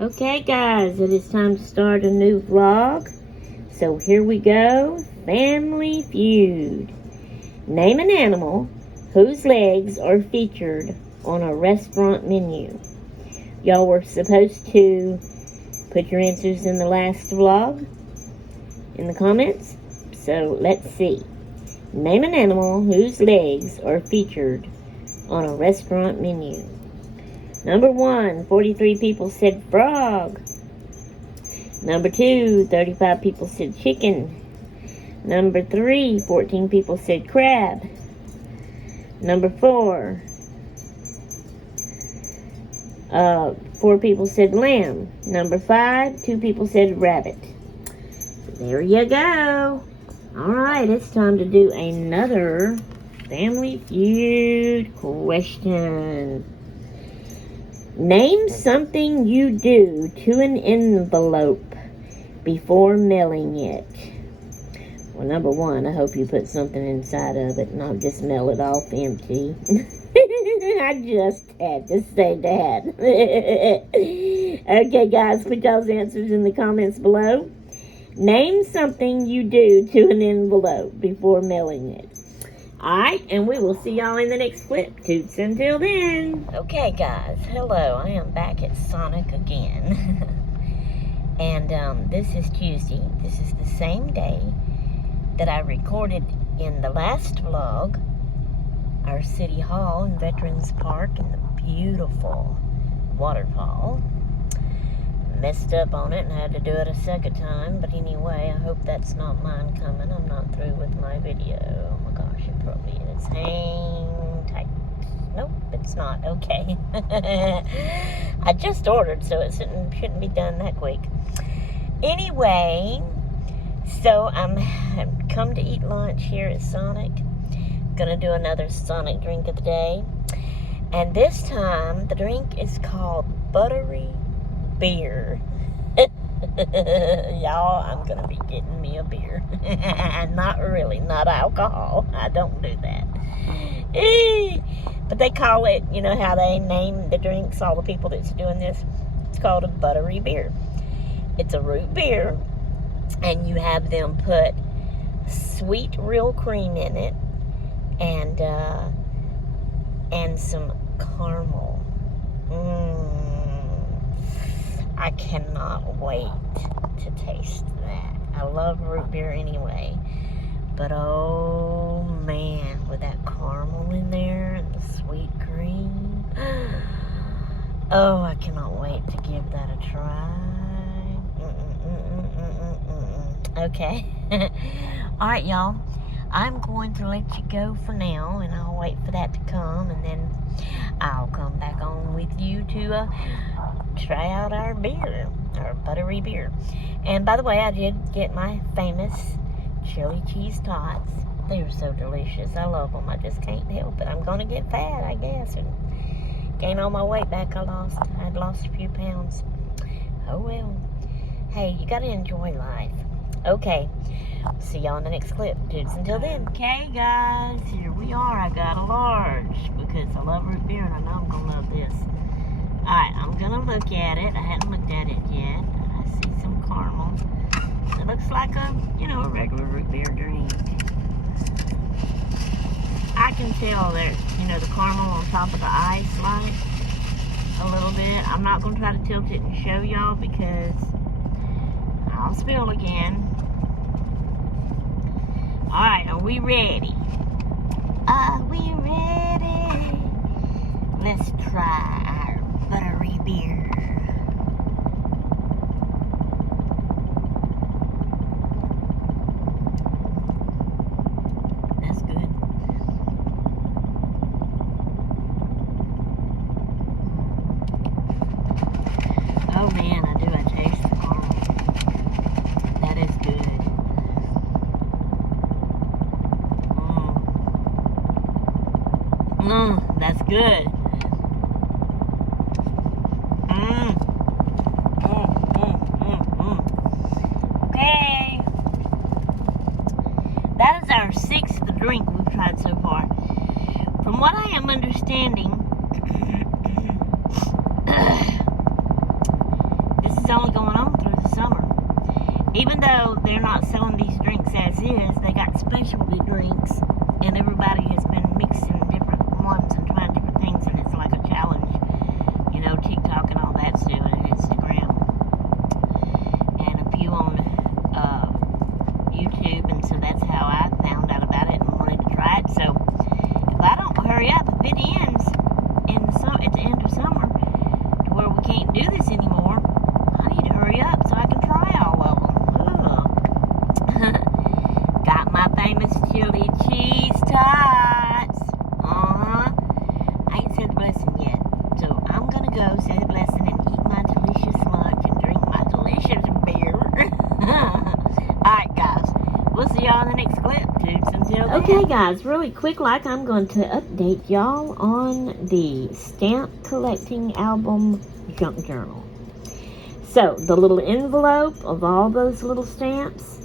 Okay guys, it is time to start a new vlog. So here we go. Family Feud. Name an animal whose legs are featured on a restaurant menu. Y'all were supposed to put your answers in the last vlog in the comments. So let's see. Name an animal whose legs are featured on a restaurant menu. Number 1, 43 people said frog. Number 2, 35 people said chicken. Number 3, 14 people said crab. Number 4, 4 people said lamb. Number 5, 2 people said rabbit. There you go. Alright, it's time to do another Family Feud question. Name something you do to an envelope before mailing it. Well, number 1, I hope you put something inside of it, not just mail it off empty. I just had to say that. Okay, guys, put y'all's answers in the comments below. Name something you do to an envelope before mailing it. Alright, and we will see y'all in the next clip. Toots until then. Okay, guys, hello. I am back at Sonic again. And this is Tuesday. This is the same day that I recorded in the last vlog our City Hall and Veterans Park and the beautiful waterfall. Messed up on it and had to do it a second time, but anyway, I hope that's not mine coming. I'm not through with my video. Oh my gosh, it probably is. Hang tight. Nope, it's not. Okay. I just ordered, so it shouldn't be done that quick. Anyway, so I'm come to eat lunch here at Sonic. Gonna do another Sonic drink of the day, and this time the drink is called Buttery Beer. Y'all, I'm gonna be getting me a beer. Not really, not alcohol. I don't do that. But they call it, you know how they name the drinks, all the people that's doing this. It's called a buttery beer. It's a root beer, and you have them put sweet real cream in it, and some caramel. I cannot wait to taste that. I love root beer anyway. But oh man, with that caramel in there and the sweet cream. Oh, I cannot wait to give that a try. Okay. Alright, y'all. I'm going to let you go for now, and I'll wait for that to come, and then I'll come back on with you to try out our beer, our buttery beer. And by the way, I did get my famous chili cheese tots. They're so delicious. I love them. I just can't help it. I'm going to get fat, I guess, and gain all my weight back I'd lost a few pounds. Oh well. Hey, you got to enjoy life. Okay. See y'all in the next clip. Dudes, until then. Okay, guys, here we are. I got a large because I love root beer and I know I'm going to love this. Alright, I'm going to look at it. I hadn't looked at it yet. I see some caramel. It looks like a regular root beer drink. I can tell there's, the caramel on top of the ice like a little bit. I'm not going to try to tilt it and show y'all because I'll spill again. Alright, are we ready? Are we ready? Let's try our buttery beer. That's good. Oh man, I taste the caramel. That is good. That's good. Okay. That is our 6th drink we've tried so far. From what I am understanding, it's only going on through the summer. Even though they're not selling these drinks as is, they got specialty drinks, and everybody has been mixing different ones and trying different things, and it's like a challenge. You know, TikTok and all that's doing, and Instagram, and a few on YouTube, and so that's how I found out about it and wanted to try it. So if I don't hurry up, if it ends at the end of summer to where we can't do this anymore, I need to hurry up so I can try all of them. Got my famous chili cheese tots. I ain't said the blessing yet, so I'm gonna go say the blessing and eat my delicious lunch and drink my delicious beer. Alright guys, we'll see y'all in the next clip. Toots until then. Okay guys, really quick, like I'm going to update y'all on the stamp collecting album junk journal. So the little envelope of all those little stamps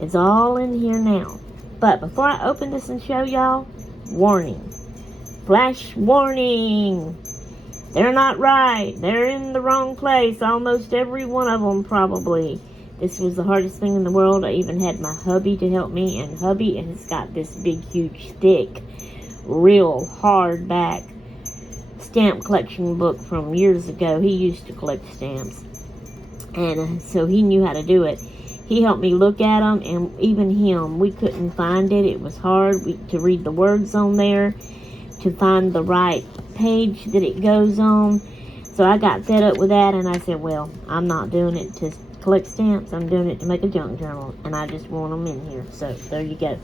is all in here now. But before I open this and show y'all, warning. Flash warning. They're not right. They're in the wrong place. Almost every one of them probably. This was the hardest thing in the world. I even had my hubby to help me, and hubby has got this big, huge, thick, real hardback stamp collection book from years ago. He used to collect stamps, and so he knew how to do it. He helped me look at them, and even him, we couldn't find it. It was hard to read the words on there, to find the right page that it goes on. So I got fed up with that, and I said, well, I'm not doing it to collect stamps. I'm doing it to make a junk journal, and I just want them in here. So there you go.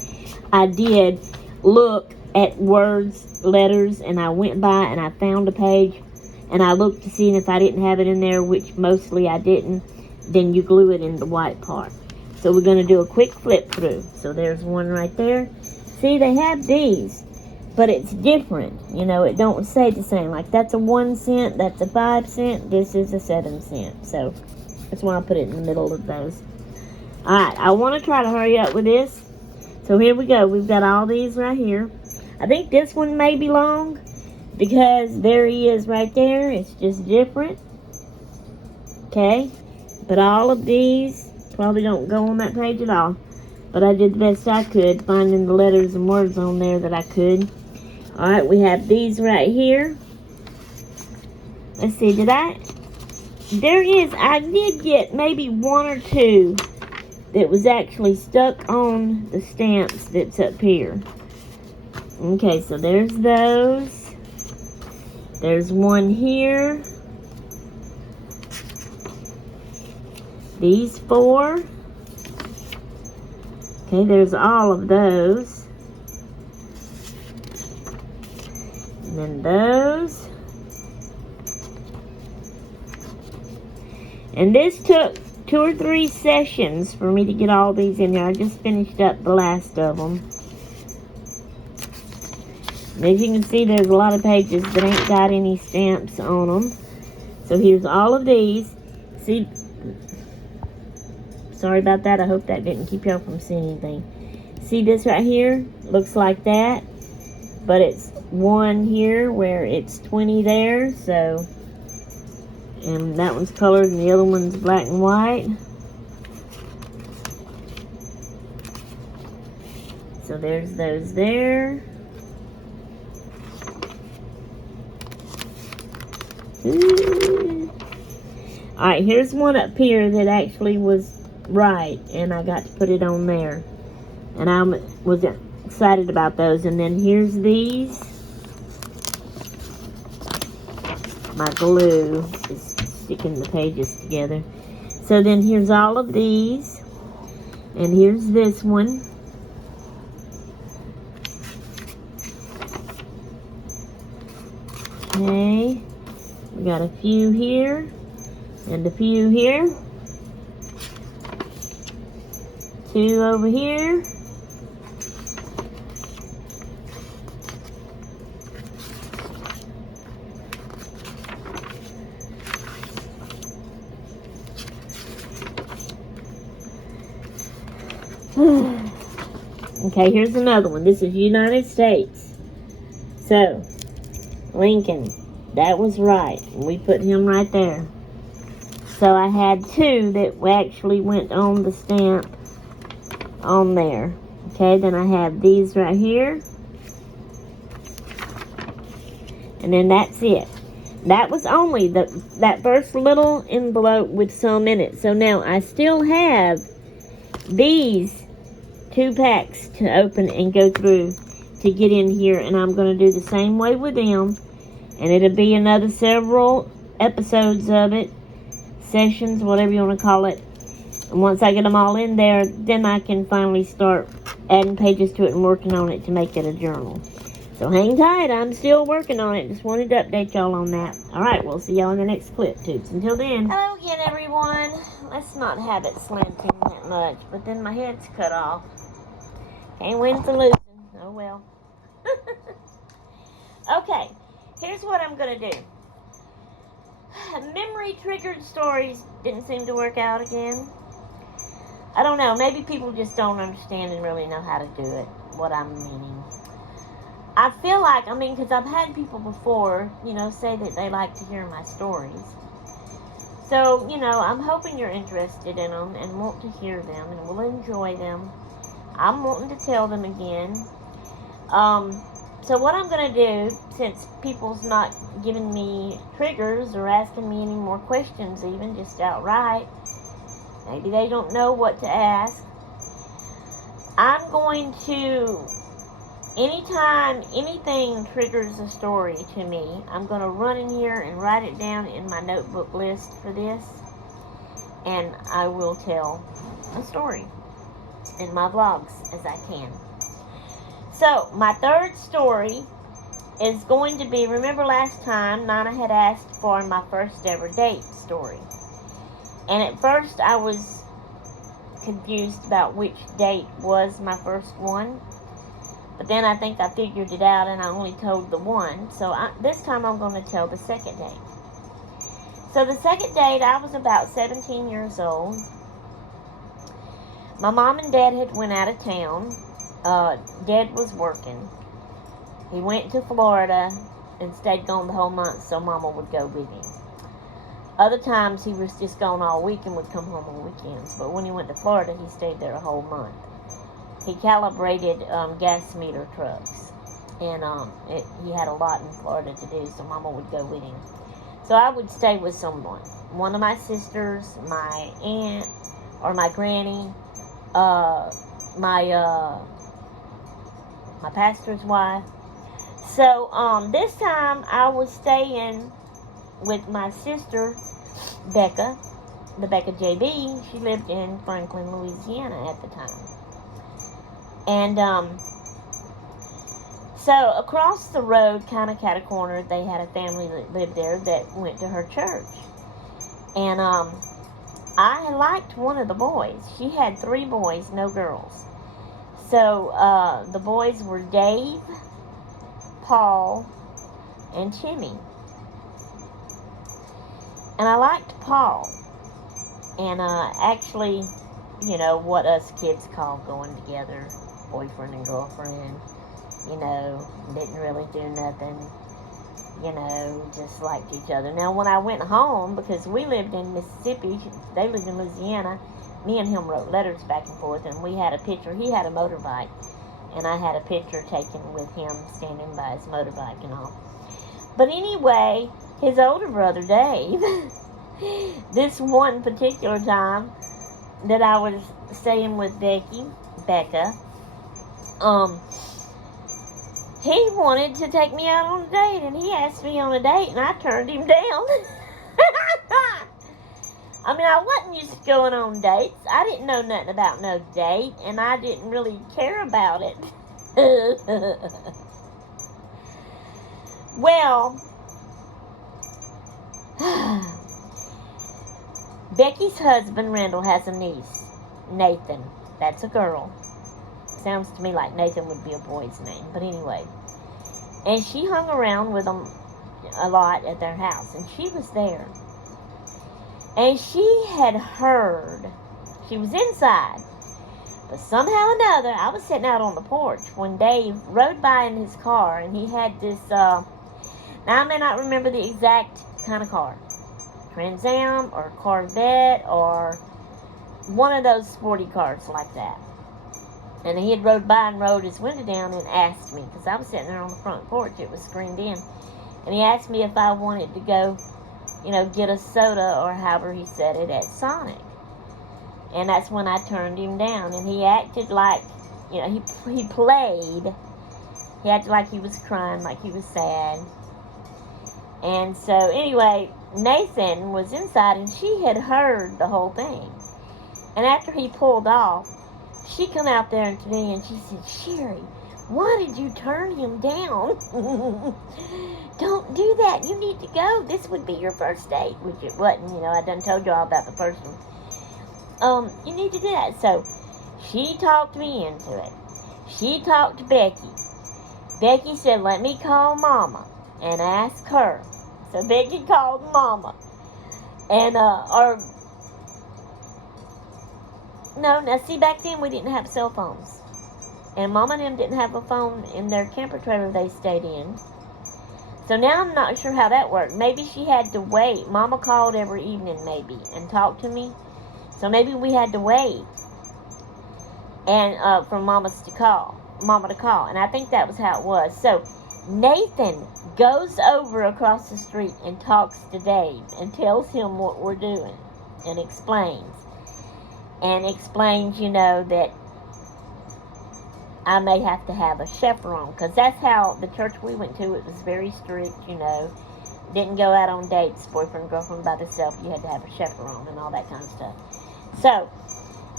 I did look at words, letters, and I went by and I found a page, and I looked to see if I didn't have it in there, which mostly I didn't. Then you glue it in the white part. So we're going to do a quick flip through. So there's one right there. See, they have these, but it's different. You know, it don't say the same. Like that's a 1 cent, that's a 5 cent, this is a 7 cent. So that's why I put it in the middle of those. Alright, I want to try to hurry up with this. So here we go. We've got all these right here. I think this one may be long because there he is right there. It's just different. Okay. But all of these probably don't go on that page at all. But I did the best I could, finding the letters and words on there that I could. Alright, we have these right here. Let's see, I did get maybe 1 or 2 that was actually stuck on the stamps that's up here. Okay, so there's those. There's one here. These 4. Okay, there's all of those. And then those. And this took 2 or 3 sessions for me to get all these in there. I just finished up the last of them. And as you can see, there's a lot of pages that ain't got any stamps on them. So here's all of these. See, sorry about that. I hope that didn't keep y'all from seeing anything. See this right here? Looks like that. But it's 1 here where it's 20 there. So, and that one's colored and the other one's black and white. So there's those there. Alright, here's one up here that actually was right, and I got to put it on there. And I was excited about those. And then here's these. My glue is sticking the pages together. So then here's all of these. And here's this one. Okay. We got a few here. And a few here. 2 over here. Okay, here's another one. This is United States. So, Lincoln. That was right. We put him right there. So I had 2 that actually went on the stamp on there. Okay, then I have these right here. And then that's it. That was only that first little envelope with some in it. So now I still have these 2 packs to open and go through to get in here. And I'm going to do the same way with them. And it'll be another several episodes of it. Sessions, whatever you want to call it. And once I get them all in there, then I can finally start adding pages to it and working on it to make it a journal. So hang tight, I'm still working on it. Just wanted to update y'all on that. Alright, we'll see y'all in the next clip, toots. Until then. Hello again, everyone. Let's not have it slanting that much, but then my head's cut off. Can't win for losing. Oh well. Okay, here's what I'm going to do. Memory triggered stories didn't seem to work out again. I don't know, maybe people just don't understand and really know how to do it, what I'm meaning. I feel like, because I've had people before, say that they like to hear my stories. So, I'm hoping you're interested in them and want to hear them and will enjoy them. I'm wanting to tell them again. So what I'm going to do, since people's not giving me triggers or asking me any more questions even, just outright, maybe they don't know what to ask, I'm going to... Anytime anything triggers a story to me, I'm going to run in here and write it down in my notebook list for this. And I will tell a story in my vlogs as I can. So, my third story is going to be, remember last time, Nana had asked for my first ever date story. And at first I was confused about which date was my first one. But then I think I figured it out and I only told the one. So this time I'm going to tell the second date. So the second date, I was about 17 years old. My mom and dad had went out of town. Dad was working. He went to Florida and stayed gone the whole month so Mama would go with him. Other times he was just gone all week and would come home on weekends. But when he went to Florida, he stayed there a whole month. He calibrated gas meter trucks, and he had a lot in Florida to do, so Mama would go with him. So I would stay with someone, one of my sisters, my aunt, or my granny, my pastor's wife. So this time I was staying with my sister, Becca, the Becca JB. She lived in Franklin, Louisiana at the time. And, so across the road, kind of cat-a-corner, they had a family that lived there that went to her church. And, I liked one of the boys. She had 3 boys, no girls. So, the boys were Dave, Paul, and Timmy. And I liked Paul. And, actually, what us kids call going together. Boyfriend and girlfriend, didn't really do nothing, just liked each other. Now, when I went home, because we lived in Mississippi, they lived in Louisiana, me and him wrote letters back and forth, and we had a picture. He had a motorbike, and I had a picture taken with him standing by his motorbike and all. But anyway, his older brother, Dave, this one particular time that I was staying with Becca, he wanted to take me out on a date, and he asked me on a date, and I turned him down. I wasn't used to going on dates. I didn't know nothing about no date, and I didn't really care about it. Well, Becky's husband, Randall, has a niece, Nathan. That's a girl. Sounds to me like Nathan would be a boy's name, but anyway. And she hung around with them a lot at their house, and she was there. And she had heard, she was inside, but somehow or another, I was sitting out on the porch when Dave rode by in his car, and he had this, now I may not remember the exact kind of car, Trans Am or Corvette or one of those sporty cars like that. And he had rode by and rolled his window down and asked me, because I was sitting there on the front porch, it was screened in, and he asked me if I wanted to go, get a soda, or however he said it, at Sonic. And that's when I turned him down, and he acted like, he played. He acted like he was crying, like he was sad. And so, anyway, Nathan was inside, and she had heard the whole thing. And after he pulled off, she come out there to me, and she said, Sherry, why did you turn him down? Don't do that. You need to go. This would be your first date, which it wasn't. I done told you all about the first one. You need to do that. So, she talked me into it. She talked to Becky. Becky said, let me call Mama and ask her. So Becky called Mama. And, now see, back then we didn't have cell phones. And Mama and them didn't have a phone in their camper trailer they stayed in. So now I'm not sure how that worked. Maybe she had to wait. Mama called every evening maybe and talked to me. So maybe we had to wait and for Mama to call. And I think that was how it was. So Nathan goes over across the street and talks to Dave and tells him what we're doing and explains. And explains, that I may have to have a chaperone. Because that's how the church we went to, it was very strict, Didn't go out on dates, boyfriend, girlfriend by themselves. You had to have a chaperone and all that kind of stuff. So,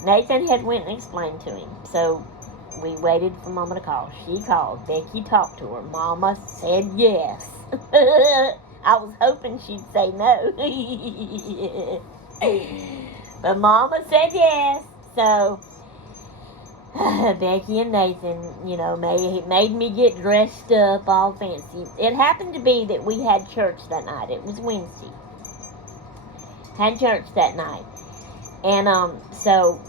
Nathan had went and explained to him. So, we waited for Mama to call. She called. Becky talked to her. Mama said yes. I was hoping she'd say no. But Mama said yes. So, Becky and Nathan, made me get dressed up all fancy. It happened to be that we had church that night. It was Wednesday. Had church that night. And, so,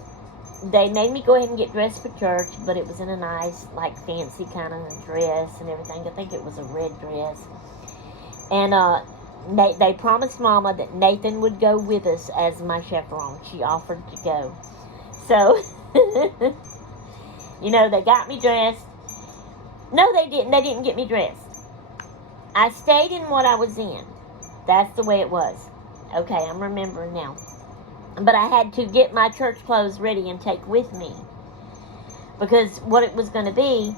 they made me go ahead and get dressed for church, but it was in a nice, fancy kind of dress and everything. I think it was a red dress. And, they promised Mama that Nathan would go with us as my chaperone. She offered to go. So, they got me dressed. No, they didn't. They didn't get me dressed. I stayed in what I was in. That's the way it was. Okay, I'm remembering now. But I had to get my church clothes ready and take with me. Because what it was going to be,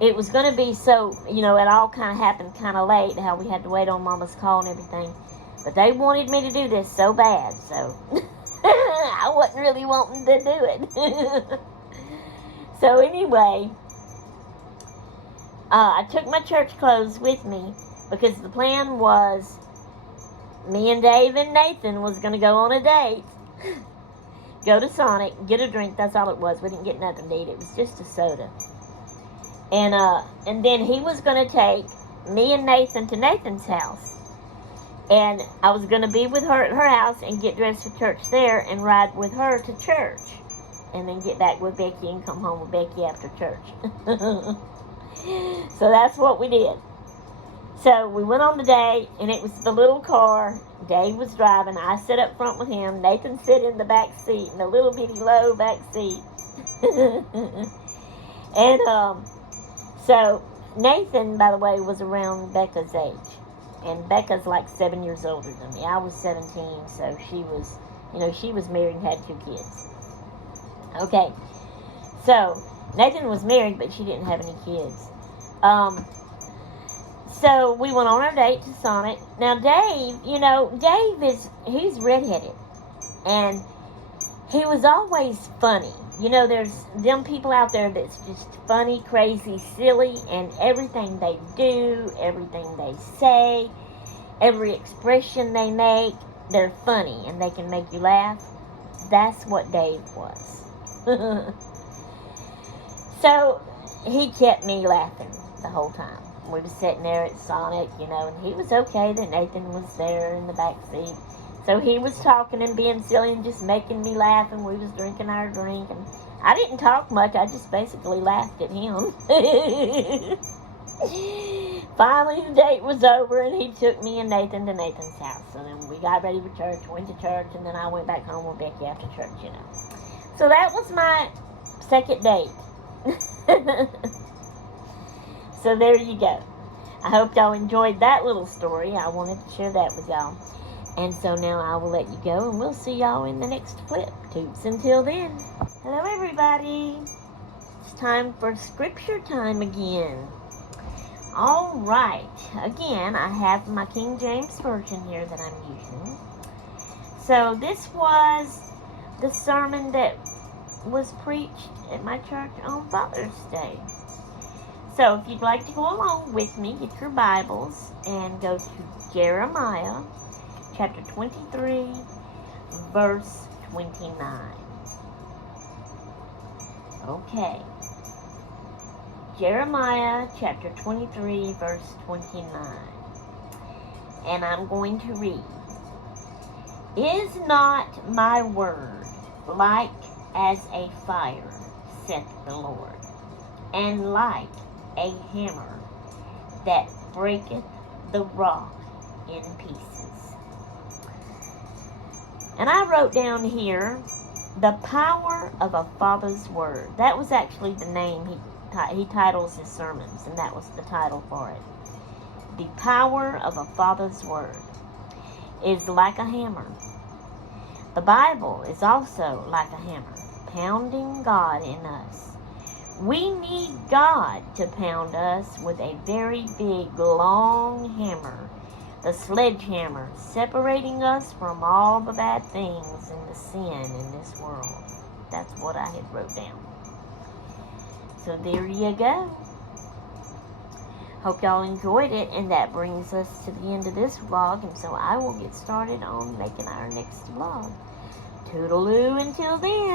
it was going to be so, it all kind of happened kind of late, how we had to wait on Mama's call and everything. But they wanted me to do this so bad, so I wasn't really wanting to do it. So anyway, I took my church clothes with me because the plan was me and Dave and Nathan was going to go on a date. Go to Sonic, get a drink, that's all it was. We didn't get nothing to eat, it was just a soda. And then he was going to take me and Nathan to Nathan's house. And I was going to be with her at her house and get dressed for church there and ride with her to church. And then get back with Becky and come home with Becky after church. So that's what we did. So we went on the date, and it was the little car. Dave was driving. I sat up front with him. Nathan sat in the back seat, in the little bitty low back seat. And so Nathan, by the way, was around Becca's age. And Becca's like 7 years older than me. I was 17, so she was, she was married and had 2 kids. Okay, so Nathan was married, but she didn't have any kids. So we went on our date to Sonic. Now Dave, he's redheaded. And he was always funny. There's them people out there that's just funny, crazy, silly, and everything they do, everything they say, every expression they make, they're funny and they can make you laugh. That's what Dave was. So he kept me laughing the whole time. We were sitting there at Sonic, and he was okay that Nathan was there in the back seat. So he was talking and being silly and just making me laugh, and we was drinking our drink. And I didn't talk much. I just basically laughed at him. Finally, the date was over, and he took me and Nathan to Nathan's house. So then we got ready for church, went to church, and then I went back home with Becky after church, you know. So that was my second date. So there you go. I hope y'all enjoyed that little story. I wanted to share that with y'all. And so now I will let you go, and we'll see y'all in the next clip. Toots until then. Hello, everybody. It's time for scripture time again. All right. Again, I have my King James Version here that I'm using. So this was the sermon that was preached at my church on Father's Day. So if you'd like to go along with me, get your Bibles and go to Jeremiah chapter 23, verse 29. Okay. Jeremiah chapter 23, verse 29. And I'm going to read. Is not my word like as a fire, saith the Lord, and like a hammer that breaketh the rock in pieces? And I wrote down here, the power of a father's word. That was actually the name he titles his sermons, and that was the title for it. The power of a father's word is like a hammer. The Bible is also like a hammer, pounding God in us. We need God to pound us with a very big, long hammer, the sledgehammer, separating us from all the bad things and the sin in this world. That's what I had wrote down. So there you go. Hope y'all enjoyed it, and that brings us to the end of this vlog, and so I will get started on making our next vlog. Toodaloo until then.